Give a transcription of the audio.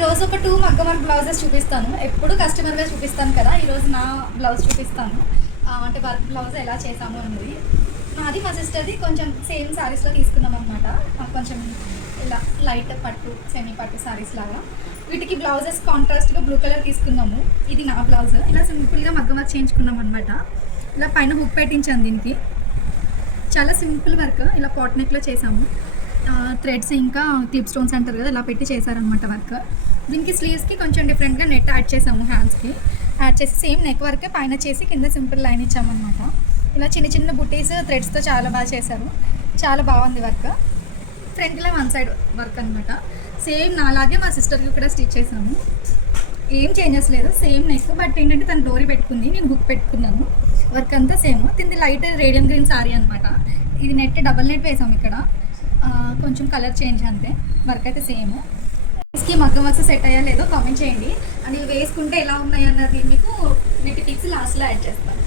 ఈరోజు ఒక 2 మగ్గం వర్క్ బ్లౌజెస్ చూపిస్తాను. ఎప్పుడు కస్టమర్గా చూపిస్తాను కదా, ఈరోజు నా బ్లౌజ్ చూపిస్తాను. అంటే వర్క్ బ్లౌజ్ ఎలా చేసాము అన్నది. నాది మా సిస్టర్ది కొంచెం సేమ్ శారీస్లో తీసుకున్నాం అనమాట. కొంచెం ఇలా లైట్ పట్టు సెమీ పట్టు శారీస్ లాగా. వీటికి బ్లౌజెస్ కాంట్రాస్ట్గా బ్లూ కలర్ తీసుకున్నాము. ఇది నా బ్లౌజ్. ఇలా సింపుల్గా మగ్గం వర్క్ చేయించుకున్నాం అనమాట. ఇలా పైన హుక్ పెట్టించాను దీనికి. చాలా సింపుల్ వర్క్. ఇలా పాట్ నెక్లో చేసాము. థ్రెడ్స్ ఇంకా క్లిప్ స్టోన్స్ అంటారు కదా, ఇలా పెట్టి చేశారనమాట వర్క్. దీనికి స్లీవ్స్కి కొంచెం డిఫరెంట్గా నెట్ యాడ్ చేసాము. హ్యాండ్స్కి యాడ్ చేసి సేమ్ నెక్ వర్క్ పైన చేసి కింద సింపుల్ లైన్ ఇచ్చామన్నమాట. ఇలా చిన్న చిన్న బుటీస్ థ్రెడ్స్తో చాలా బాగా చేశారు. చాలా బాగుంది వర్క్. ఫ్రంట్లో వన్ సైడ్ వర్క్ అనమాట. సేమ్ నాలాగే మా సిస్టర్కి కూడా స్టిచ్ చేసాము. ఏం చేంజెస్ లేదు, సేమ్ నెక్. బట్ ఏంటంటే తను డోరీ పెట్టుకుంది, నేను హుక్ పెట్టుకున్నాను. వర్క్ అంతా సేమ్. తింది లైట్ రేడియం గ్రీన్ సారీ అనమాట. ఇది నెట్ డబల్ నెట్ వేసాము ఇక్కడ. కొంచెం కలర్ చేంజ్ అంతే. వర్క్ అయితే సేమ్. కి మగ్గం వర్క్స్ సెట్ అయ్యా లేదో కామెంట్ చేయండి. అండ్ ఇవి వేసుకుంటే ఎలా ఉన్నాయి అన్నది మీకు వీటి పిక్స్ లాస్ట్లో యాడ్ చేస్తాను.